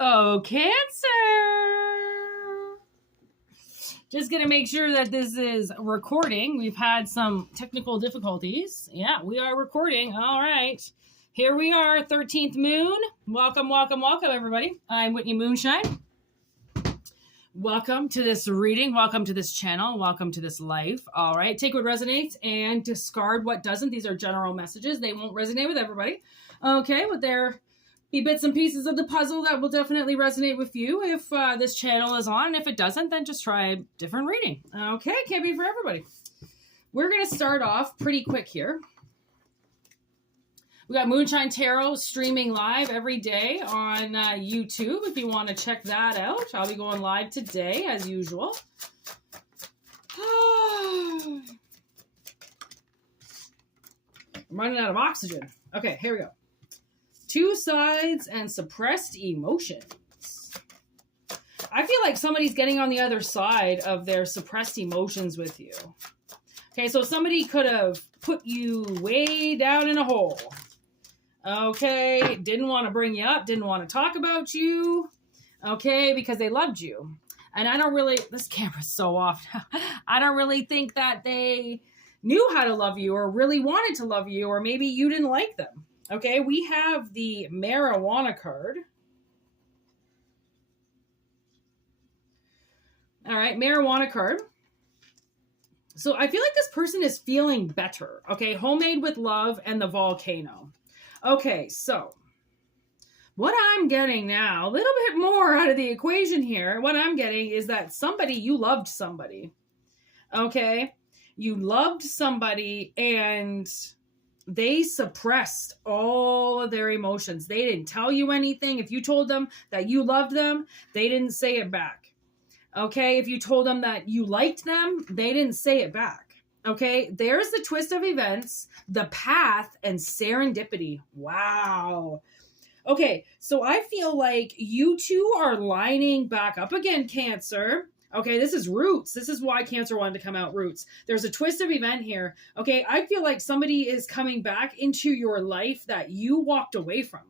Oh, Cancer! Just going to make sure that this is recording. We've had some technical difficulties. Yeah, we are recording. All right. Here we are, 13th moon. Welcome, welcome, welcome, everybody. I'm Whïtney Moonshine. Welcome to this reading. Welcome to this channel. Welcome to this life. All right. Take what resonates and discard what doesn't. These are general messages. They won't resonate with everybody. Okay. But there be bits and pieces of the puzzle that will definitely resonate with you if this channel is on. And if it doesn't, then just try a different reading. Okay. Can't be for everybody. We're going to start off pretty quick here. We got Moonshine Tarot streaming live every day on YouTube if you want to check that out. I'll be going live today as usual. I'm running out of oxygen. Okay, here we go. Two sides and suppressed emotions. I feel like somebody's getting on the other side of their suppressed emotions with you. Okay, so somebody could have put you way down in a hole. Okay, didn't want to bring you up, didn't want to talk about you, okay, because they loved you. And I don't really, this camera's so off. I don't really think that they knew how to love you or really wanted to love you, or maybe you didn't like them. Okay, we have the marijuana card. All right, marijuana card. So I feel like this person is feeling better. Okay, homemade with love and the volcano. Okay, so what I'm getting now, a little bit more out of the equation here, what I'm getting is that you loved somebody, okay? You loved somebody and they suppressed all of their emotions. They didn't tell you anything. If you told them that you loved them, they didn't say it back, okay? If you told them that you liked them, they didn't say it back. Okay, there's the twist of events, the path, and serendipity. Wow. Okay, so I feel like you two are lining back up again, Cancer. Okay, this is roots. This is why Cancer wanted to come out, roots. There's a twist of event here. Okay, I feel like somebody is coming back into your life that you walked away from.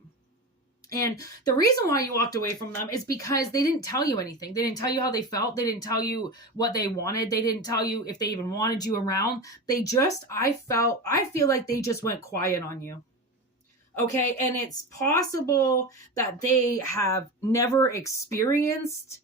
And the reason why you walked away from them is because they didn't tell you anything. They didn't tell you how they felt. They didn't tell you what they wanted. They didn't tell you if they even wanted you around. I feel like they just went quiet on you. Okay. And it's possible that they have never experienced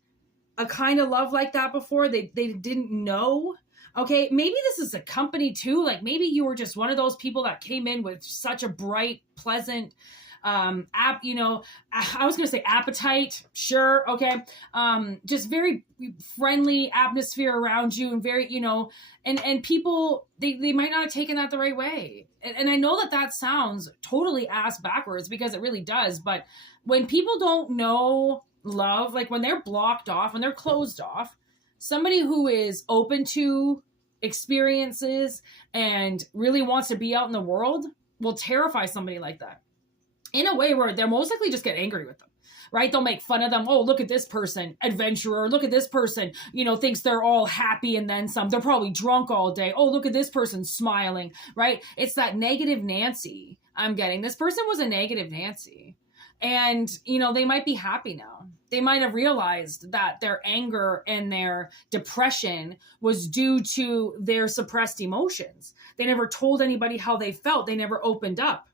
a kind of love like that before. They didn't know. Okay. Maybe this is a company too. Like maybe you were just one of those people that came in with such a bright, pleasant, I was going to say appetite. Sure. Okay. Just very friendly atmosphere around you and very, and people, they might not have taken that the right way. And I know that sounds totally ass backwards because it really does. But when people don't know love, like when they're blocked off, when they're closed off, somebody who is open to experiences and really wants to be out in the world will terrify somebody like that. In a way where they're most likely just get angry with them, right? They'll make fun of them. Oh, look at this person, adventurer. Look at this person, thinks they're all happy and then some. They're probably drunk all day. Oh, look at this person smiling, right? It's that negative Nancy I'm getting. This person was a negative Nancy. And, they might be happy now. They might have realized that their anger and their depression was due to their suppressed emotions. They never told anybody how they felt. They never opened up.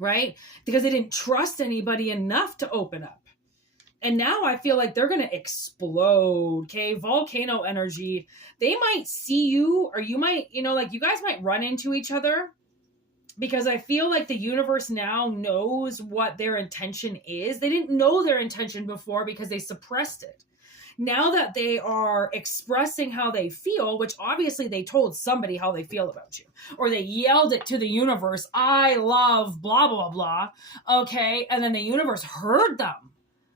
Right? Because they didn't trust anybody enough to open up. And now I feel like they're going to explode. Okay. Volcano energy. They might see you, or you might, you guys might run into each other, because I feel like the universe now knows what their intention is. They didn't know their intention before because they suppressed it. Now that they are expressing how they feel, which obviously they told somebody how they feel about you, or they yelled it to the universe, I love blah, blah, blah. Okay. And then the universe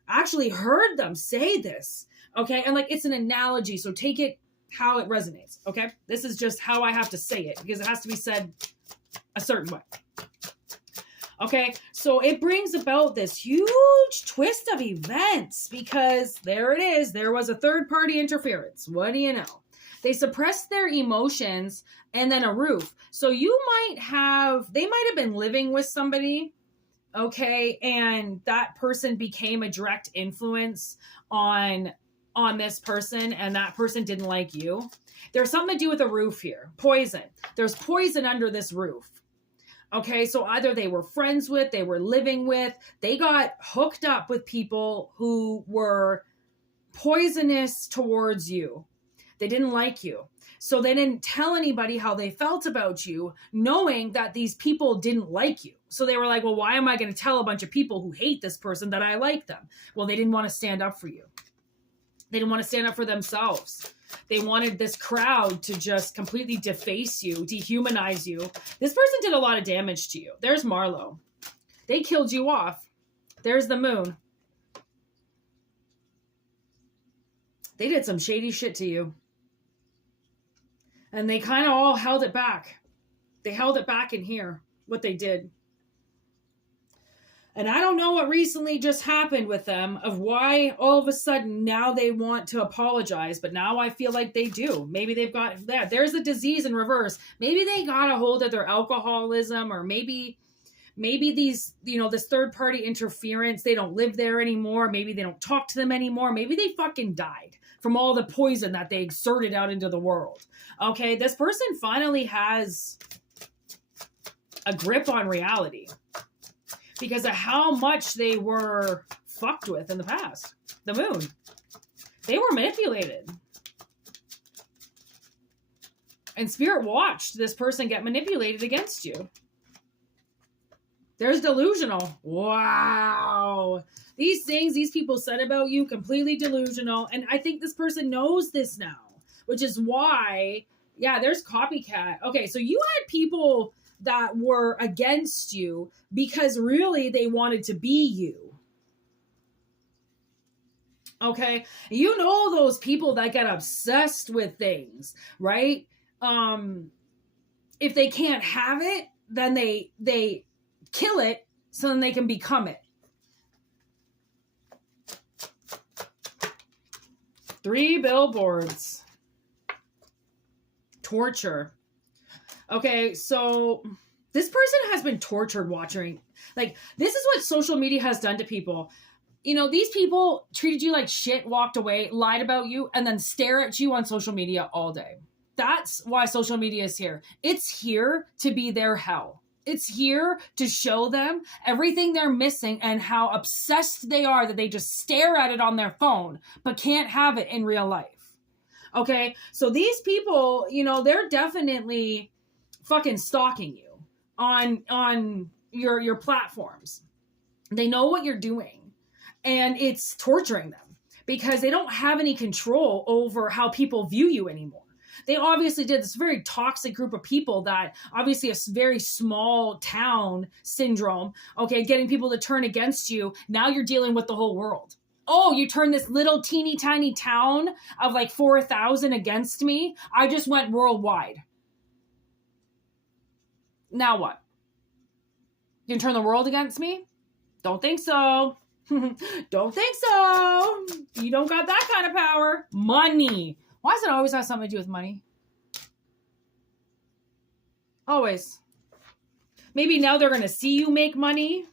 actually heard them say this. Okay. And it's an analogy. So take it how it resonates. Okay. This is just how I have to say it because it has to be said a certain way. Okay, so it brings about this huge twist of events because there it is. There was a third-party interference. What do you know? They suppressed their emotions and then a roof. So they might have been living with somebody Okay. And that person became a direct influence on this person, and that person didn't like you. There's something to do with a roof here. Poison. There's poison under this roof. Okay, so either they were friends with, they were living with, they got hooked up with people who were poisonous towards you. They didn't like you. So they didn't tell anybody how they felt about you, knowing that these people didn't like you. So they were like, well, why am I going to tell a bunch of people who hate this person that I like them? Well, they didn't want to stand up for you. They didn't want to stand up for themselves. They wanted this crowd to just completely deface you, dehumanize you. This person did a lot of damage to you. There's Marlowe. They killed you off. There's the moon. They did some shady shit to you. And they kind of all held it back. They held it back in here, what they did. And I don't know what recently just happened with them, of why all of a sudden now they want to apologize, but now I feel like they do. Maybe they've got that. There's a disease in reverse. Maybe they got a hold of their alcoholism, or maybe these, this third party interference, they don't live there anymore. Maybe they don't talk to them anymore. Maybe they fucking died from all the poison that they exerted out into the world. Okay, this person finally has a grip on reality, because of how much they were fucked with in the past. The moon. They were manipulated. And Spirit watched this person get manipulated against you. There's delusional. Wow. These things these people said about you, completely delusional. And I think this person knows this now, which is why, yeah, there's copycat. Okay, so you had people that were against you because really they wanted to be you. Okay, you know those people that get obsessed with things, right? If they can't have it, then they kill it so then they can become it. 3 billboards. Torture. Okay, so this person has been tortured watching. Like, this is what social media has done to people. These people treated you like shit, walked away, lied about you, and then stare at you on social media all day. That's why social media is here. It's here to be their hell. It's here to show them everything they're missing and how obsessed they are that they just stare at it on their phone, but can't have it in real life. Okay, so these people, they're definitely fucking stalking you on your platforms. They know what you're doing, and it's torturing them because they don't have any control over how people view you anymore. They obviously did this very toxic group of people that obviously a very small town syndrome, okay, getting people to turn against you. Now you're dealing with the whole world. Oh, you turned this little teeny tiny town of like 4,000 against me. I just went worldwide. Now what? You can turn the world against me? Don't think so. Don't think so. You don't got that kind of power. Money. Why does it always have something to do with money? Always. Maybe now they're going to see you make money.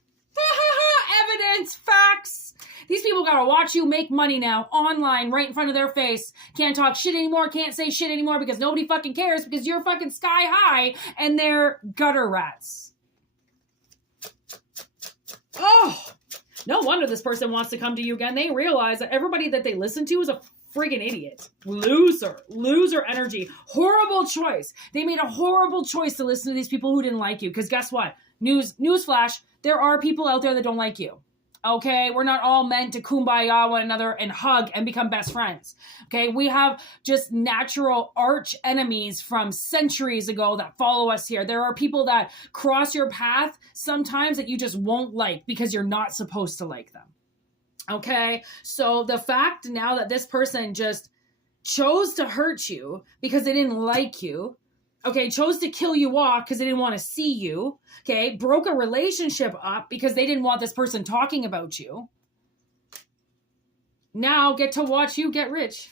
Evidence, facts. These people got to watch you make money now, online, right in front of their face. Can't talk shit anymore, can't say shit anymore because nobody fucking cares because you're fucking sky high and they're gutter rats. Oh, no wonder this person wants to come to you again. They realize that everybody that they listen to is a friggin' idiot. Loser energy. Horrible choice. They made a horrible choice to listen to these people who didn't like you. Because guess what? Newsflash, there are people out there that don't like you. Okay, we're not all meant to kumbaya one another and hug and become best friends. Okay, we have just natural arch enemies from centuries ago that follow us here. There are people that cross your path sometimes that you just won't like because you're not supposed to like them. Okay, so the fact now that this person just chose to hurt you because they didn't like you, okay, chose to kill you off because they didn't want to see you, okay, broke a relationship up because they didn't want this person talking about you, now get to watch you get rich.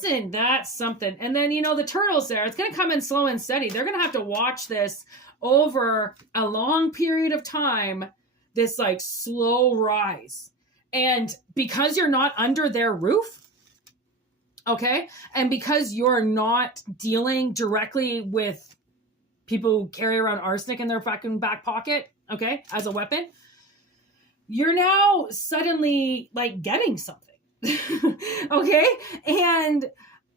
Isn't that something? And then, the turtles there, it's going to come in slow and steady. They're going to have to watch this over a long period of time, this like slow rise. And because you're not under their roof, okay, and because you're not dealing directly with people who carry around arsenic in their fucking back pocket, okay, as a weapon, you're now suddenly like getting something. Okay? And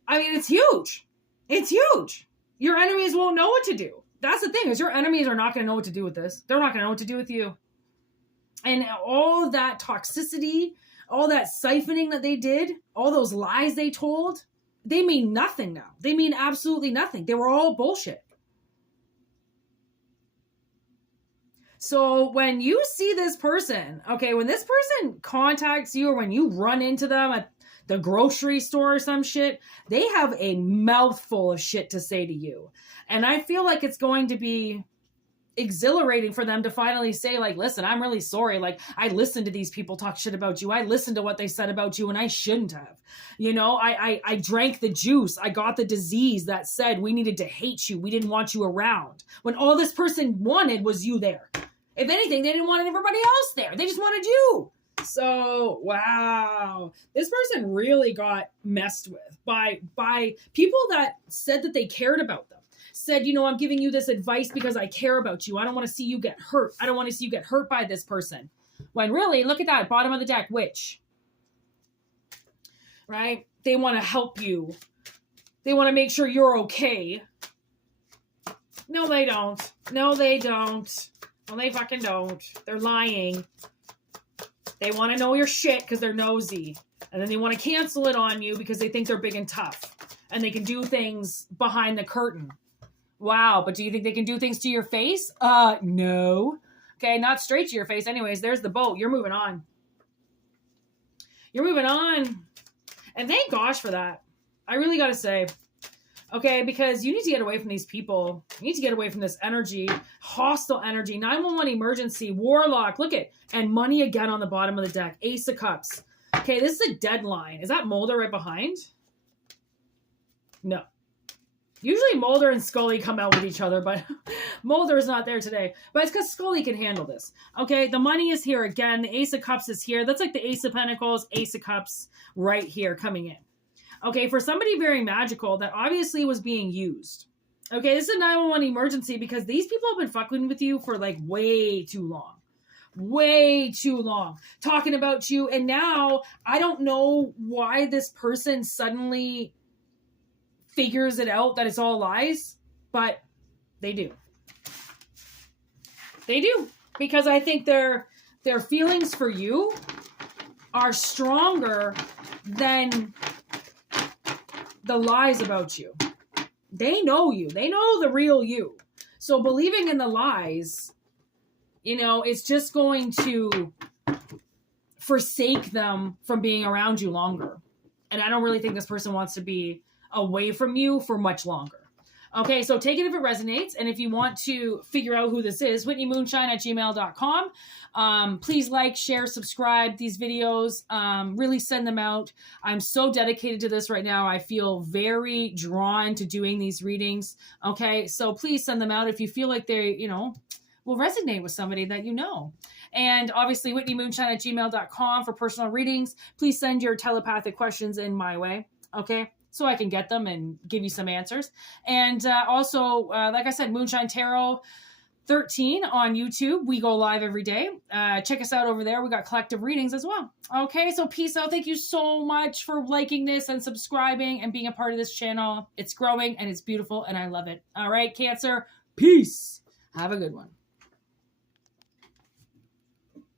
I mean, it's huge. It's huge. Your enemies won't know what to do. That's the thing, is your enemies are not going to know what to do with this. They're not going to know what to do with you. And all that toxicity, all that siphoning that they did, all those lies they told, they mean nothing now. They mean absolutely nothing. They were all bullshit. So when you see this person, okay, when this person contacts you or when you run into them at the grocery store or some shit, they have a mouthful of shit to say to you. And I feel like it's going to be exhilarating for them to finally say, like, listen, I'm really sorry. Like, I listened to these people talk shit about you. I listened to what they said about you and I shouldn't have. You know, I drank the juice. I got the disease that said we needed to hate you. We didn't want you around. When all this person wanted was you there. If anything, they didn't want everybody else there. They just wanted you. So, wow. This person really got messed with by people that said that they cared about them. Said, you know, I'm giving you this advice because I care about you. I don't want to see you get hurt. I don't want to see you get hurt by this person. When really, look at that, bottom of the deck, witch. Right? They want to help you. They want to make sure you're okay. No, they don't. No, they don't. No, they fucking don't. They're lying. They want to know your shit because they're nosy. And then they want to cancel it on you because they think they're big and tough. And they can do things behind the curtain. Wow, but do you think they can do things to your face? No. Okay, not straight to your face. Anyways, there's the boat. You're moving on. You're moving on. And thank gosh for that. I really got to say. Okay, because you need to get away from these people. You need to get away from this energy, hostile energy, 911 emergency, warlock, look at, and money again on the bottom of the deck, Ace of Cups. Okay, this is a deadline. Is that Mulder right behind? No. Usually Mulder and Scully come out with each other, but Mulder is not there today. But it's because Scully can handle this. Okay, the money is here again. The Ace of Cups is here. That's like the Ace of Pentacles, Ace of Cups right here coming in. Okay, for somebody very magical that obviously was being used. Okay, this is a 911 emergency because these people have been fucking with you for like way too long. Way too long. Talking about you. And now I don't know why this person suddenly figures it out that it's all lies, but they do. They do. Because I think their feelings for you are stronger than the lies about you. They know you. They know the real you. So believing in the lies, you know, it's just going to forsake them from being around you longer. And I don't really think this person wants to be away from you for much longer. Okay, so take it if it resonates. And if you want to figure out who this is, WhïtneyMøøN@gmail.com. Please like, share, subscribe these videos. Really send them out. I'm so dedicated to this right now. I feel very drawn to doing these readings. Okay, so please send them out if you feel like they, you know, will resonate with somebody that you know. And obviously, WhïtneyMøøN@gmail.com for personal readings. Please send your telepathic questions in my way. Okay, so I can get them and give you some answers. And also, like I said, Moonshine Tarot 13 on YouTube. We go live every day. Check us out over there. We got collective readings as well. Okay, so peace out. Thank you so much for liking this and subscribing and being a part of this channel. It's growing and it's beautiful and I love it. All right, Cancer, peace. Have a good one.